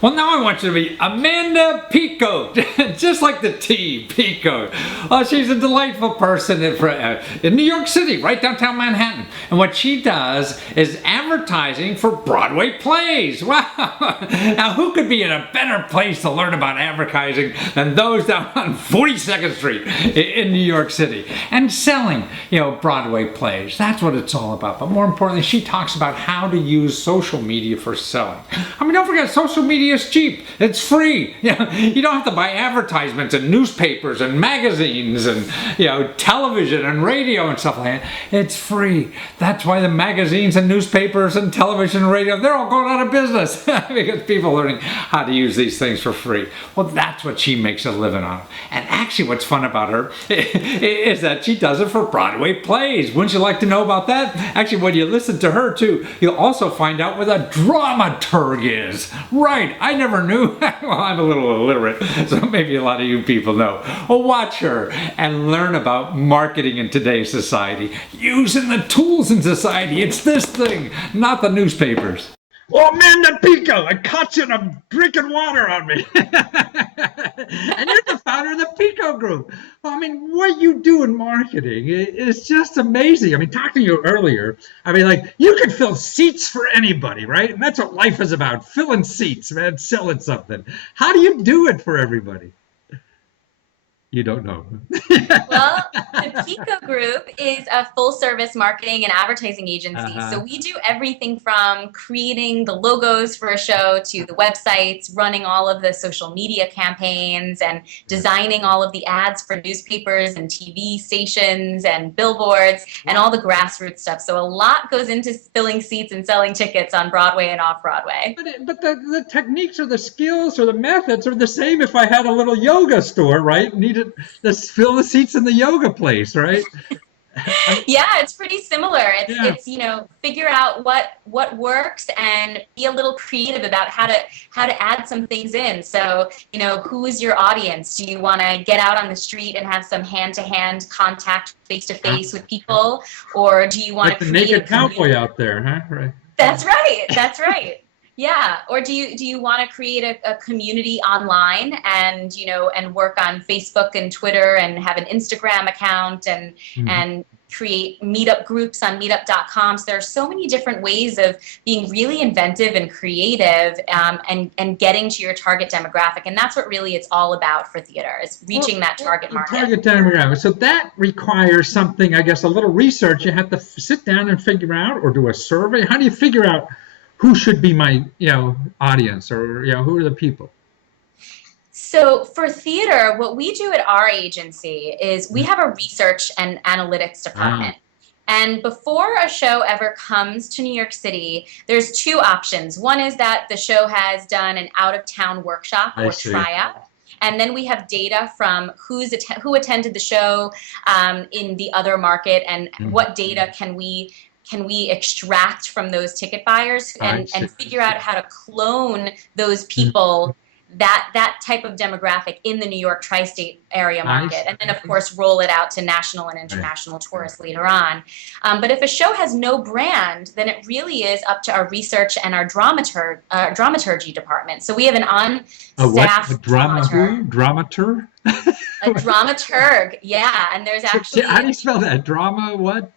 Well, now I want you to meet Amanda Pico, just like the tea, Pico. She's a delightful person in New York City, right downtown Manhattan. And what she does is advertising for Broadway plays. Wow! Now, who could be in a better place to learn about advertising than those down on 42nd Street in New York City? And selling, Broadway plays. That's what it's all about. But more importantly, she talks about how to use social media for selling. I mean, don't forget, social media is cheap. It's free. You don't have to buy advertisements in newspapers and magazines and television and radio and stuff like that. It's free. That's why the magazines and newspapers and television and radio, they're all going out of business because people are learning how to use these things for free. Well, that's what she makes a living on. And actually, what's fun about her is that she does it for Broadway plays. Wouldn't you like to know about that? Actually, when you listen to her too, you'll also find out what a dramaturg is. Right, I never knew. Well, I'm a little illiterate, so maybe a lot of you people know. Well, watch her and learn about marketing in today's society, using the tools in society. It's this thing, not the newspapers. Oh, Amanda Pico, I caught you and I'm drinking water on me. And you're the founder of the Pico Group. Well, I mean, what you do in marketing is just amazing. I mean, talking to you earlier, you could fill seats for anybody, right? And that's what life is about, filling seats, man, selling something. How do you do it for everybody? You don't know. Well, the Pico Group is a full-service marketing and advertising agency. So we do everything from creating the logos for a show to the websites, running all of the social media campaigns, and designing all of the ads for newspapers and TV stations and billboards and all the grassroots stuff. So a lot goes into filling seats and selling tickets on Broadway and off-Broadway. But the techniques or the skills or the methods are the same if I had a little yoga store, right? Needed to fill the seats in the yoga place, right? Yeah, it's pretty similar. It's figure out what works and be a little creative about how to add some things in. So, who is your audience? Do you want to get out on the street and have some hand-to-hand contact, face-to-face with people, or do you want to create the naked cowboy out there, huh? Right. That's right. Yeah, or do you want to create a community online and and work on Facebook and Twitter and have an Instagram account and create meetup groups on meetup.com. So there are so many different ways of being really inventive and creative and getting to your target demographic. And that's what really it's all about for theater, is reaching that target market. Target demographic. So that requires something, I guess, a little research. You have to sit down and figure out, or do a survey. How do you figure out who should be my audience, or who are the people? So for theater, what we do at our agency is we have a research and analytics department. And before a show ever comes to New York City, there's two options. One is that the show has done an out-of-town workshop or tryout. And then we have data from who attended the show in the other market, and what data can we extract from those ticket buyers and figure out how to clone those people, that type of demographic in the New York tri-state area market. And then, of course, roll it out to national and international tourists later on. But if a show has no brand, then it really is up to our research and our dramaturgy department. So we have an on-staff dramaturg? A dramaturg, yeah. And there's actually... How do you spell that? Drama what?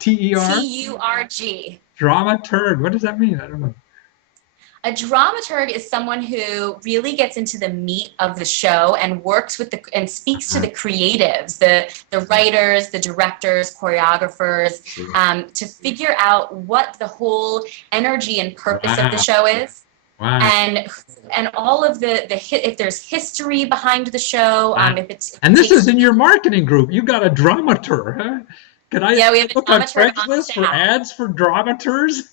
T-E-R? T-U-R-G. Dramaturg. What does that mean? I don't know. A dramaturg is someone who really gets into the meat of the show and works with and speaks to the creatives, the writers, the directors, choreographers, to figure out what the whole energy and purpose of the show is. Wow. And all of if there's history behind the show, and this is in your marketing group. You got a dramaturg, huh? Can I we have a look on Craigslist for ads for dramaturgs?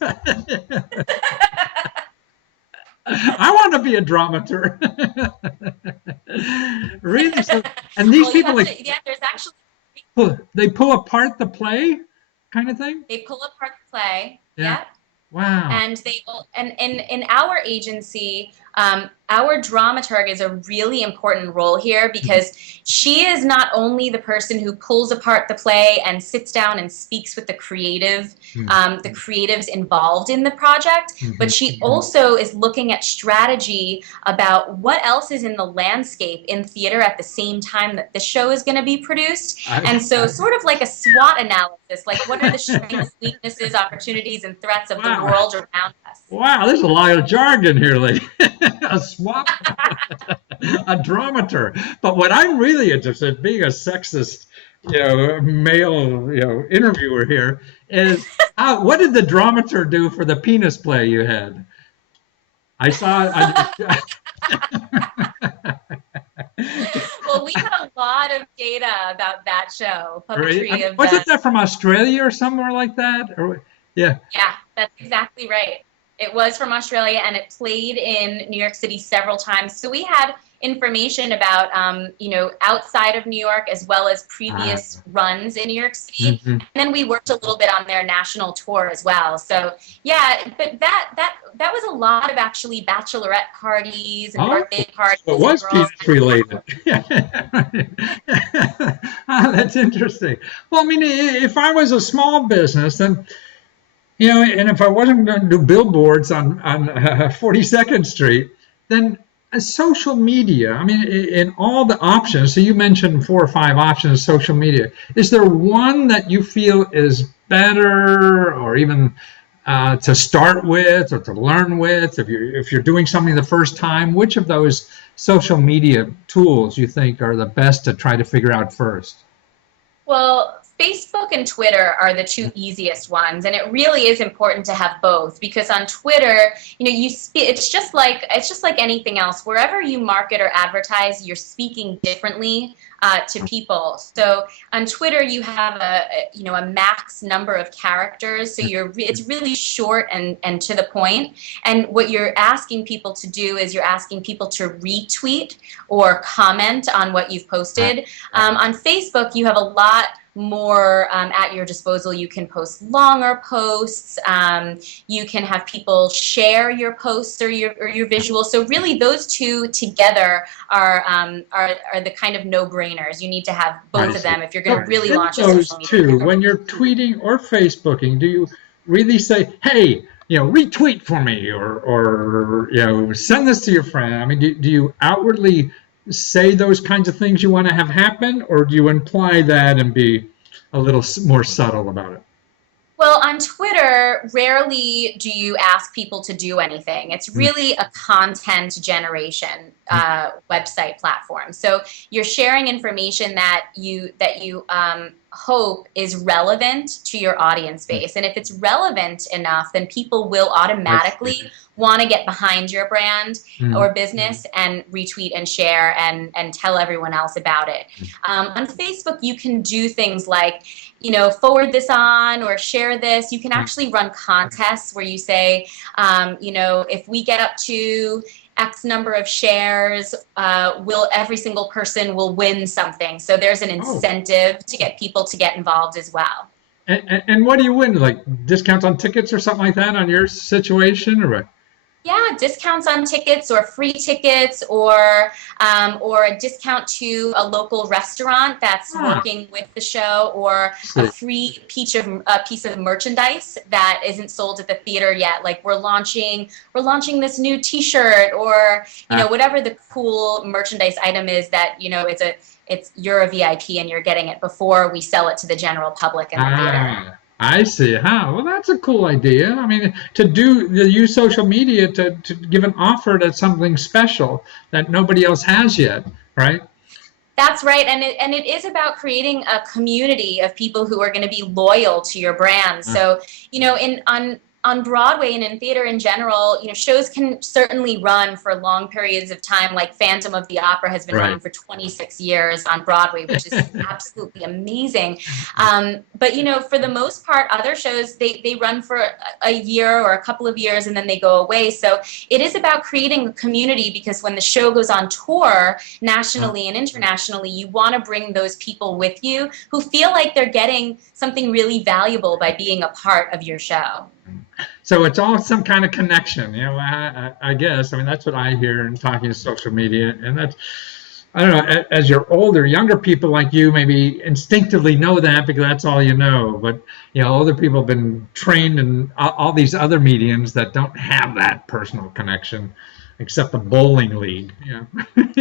I want to be a dramaturg. Really? So, and these people there's actually they pull apart the play, kind of thing. They pull apart the play. Yeah. Wow. And in our agency, Our dramaturg is a really important role here because she is not only the person who pulls apart the play and sits down and speaks with the the creatives involved in the project, but she also is looking at strategy about what else is in the landscape in theater at the same time that the show is going to be produced. And so sort of like a SWOT analysis, like what are the strengths, weaknesses, opportunities, and threats of the world around us. Wow, there's a lot of jargon here, lady. A swap, a dramaturg. But what I'm really interested in, being a sexist, male, interviewer here, is what did the dramaturg do for the penis play you had? I saw. Well, we had a lot of data about that show, puppetry of wasn't that from Australia or somewhere like that? Yeah. Yeah, that's exactly right. It was from Australia, and it played in New York City several times. So we had information about, outside of New York as well as previous runs in New York City. And then we worked a little bit on their national tour as well. So yeah, but that was a lot of actually bachelorette parties and birthday parties. It was penis related. That's interesting. Well, I mean, if I was a small business, then and if I wasn't going to do billboards on 42nd Street, then social media, I mean, in all the options, so you mentioned 4 or 5 options of social media. Is there one that you feel is better, or even to start with or to learn with? If you're doing something the first time, which of those social media tools you think are the best to try to figure out first? Well, Facebook and Twitter are the 2 easiest ones, and it really is important to have both, because on Twitter, it's just like anything else. Wherever you market or advertise, you're speaking differently to people. So on Twitter, you have a max number of characters, so it's really short and to the point. And what you're asking people to do is you're asking people to retweet or comment on what you've posted. On Facebook, you have a lot more at your disposal. You can post longer posts. You can have people share your posts or your visuals. So really, those 2 together are the kind of no-brainers. You need to have both of them if you're going to really launch a social media. Those 2, when you're tweeting or Facebooking, do you really say, "Hey, retweet for me," or send this to your friend? I mean, do you outwardly say those kinds of things you want to have happen, or do you imply that and be a little more subtle about it? Well, on Twitter, rarely do you ask people to do anything. It's really a content generation website platform. So you're sharing information that you hope is relevant to your audience base. And if it's relevant enough, then people will automatically want to get behind your brand or business and retweet and share and tell everyone else about it. On Facebook, you can do things like, forward this on or share this. You can actually run contests where you say, if we get up to X number of shares, every single person will win something. So there's an incentive to get people to get involved as well. And what do you win? Like discounts on tickets or something like that on your situation, or what? Yeah, discounts on tickets or free tickets or a discount to a local restaurant that's working with the show, or a free piece of merchandise that isn't sold at the theater yet. Like we're launching this new T-shirt, or whatever the cool merchandise item is that you're a VIP and you're getting it before we sell it to the general public in the theater. I see. Well, that's a cool idea. I mean, to use social media to give an offer to something special that nobody else has yet, right? That's right, and it is about creating a community of people who are going to be loyal to your brand. So, on Broadway and in theater in general, shows can certainly run for long periods of time. Like Phantom of the Opera has been running for 26 years on Broadway, which is absolutely amazing. But for the most part, other shows they run for a year or a couple of years and then they go away. So it is about creating a community, because when the show goes on tour nationally and internationally, you want to bring those people with you who feel like they're getting something really valuable by being a part of your show. So it's all some kind of connection, you know. I guess. I mean, that's what I hear in talking to social media, and that's. I don't know. As you're older, younger people like you maybe instinctively know that because that's all you know. But you know, older people have been trained in all these other mediums that don't have that personal connection, except the bowling league. You know.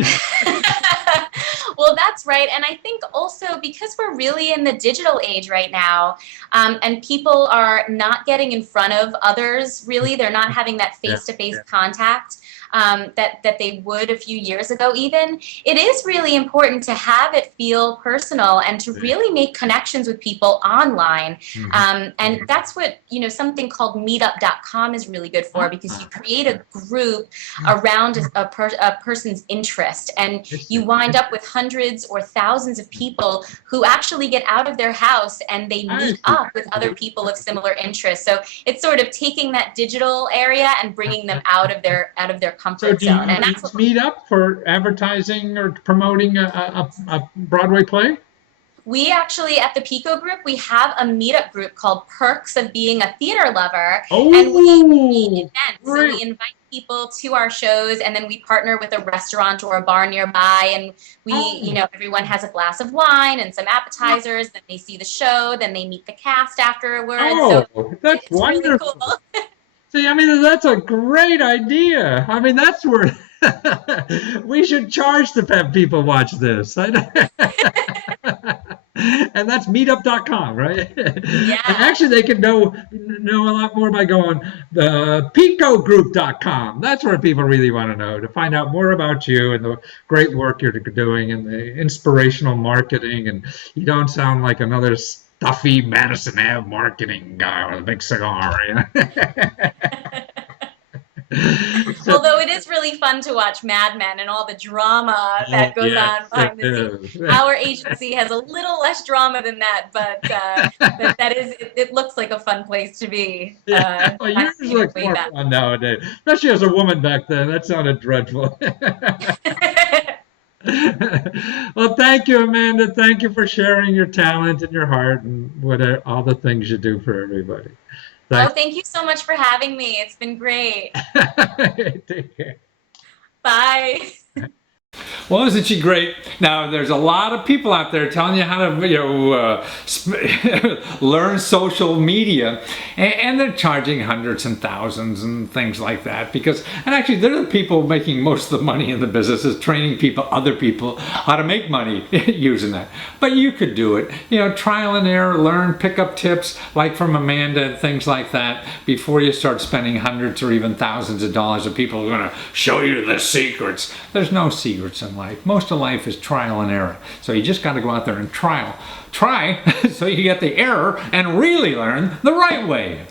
Well, that's right. And I think also because we're really in the digital age right now, and people are not getting in front of others, really, they're not having that face-to-face contact that they would a few years ago even. It is really important to have it feel personal and to really make connections with people online. And that's what, something called meetup.com is really good for, because you create a group around a person's interest, and you wind up with hundreds or thousands of people who actually get out of their house and they meet up with other people of similar interests. So it's sort of taking that digital area and bringing them out of their comfort zone. And that's what meet up for advertising or promoting a Broadway play. We actually, at the Pico Group, we have a meetup group called Perks of Being a Theater Lover. And we meet events. So we invite people to our shows, and then we partner with a restaurant or a bar nearby, and we, everyone has a glass of wine and some appetizers, then they see the show, then they meet the cast afterwards. So that's wonderful. Really cool. See, I mean, that's a great idea. I mean, that's where we should charge to have people watch this. And that's meetup.com, right? Yeah. And actually, they can know a lot more by going the picogroup.com. That's where people really want to know, to find out more about you and the great work you're doing and the inspirational marketing. And you don't sound like another stuffy Madison Ave marketing guy with a big cigar. Although it is really fun to watch Mad Men and all the drama that goes on behind the scenes. Our agency has a little less drama than that, but it looks like a fun place to be. Well, yours looks more fun nowadays, especially as a woman back then. That sounded dreadful. Well, thank you, Amanda. Thank you for sharing your talent and your heart and all the things you do for everybody. Thanks. Oh, thank you so much for having me. It's been great. Take care. Bye. Well, isn't she great? Now, there's a lot of people out there telling you how to, learn social media, and they're charging hundreds and thousands and things like that. And actually, they're the people making most of the money in the business, is training other people how to make money using that. But you could do it, trial and error, learn, pick up tips like from Amanda and things like that before you start spending hundreds or even thousands of dollars. Of people who are going to show you the secrets. There's no secrets in life. Most of life is trial and error. So you just got to go out there and try so you get the error and really learn the right way.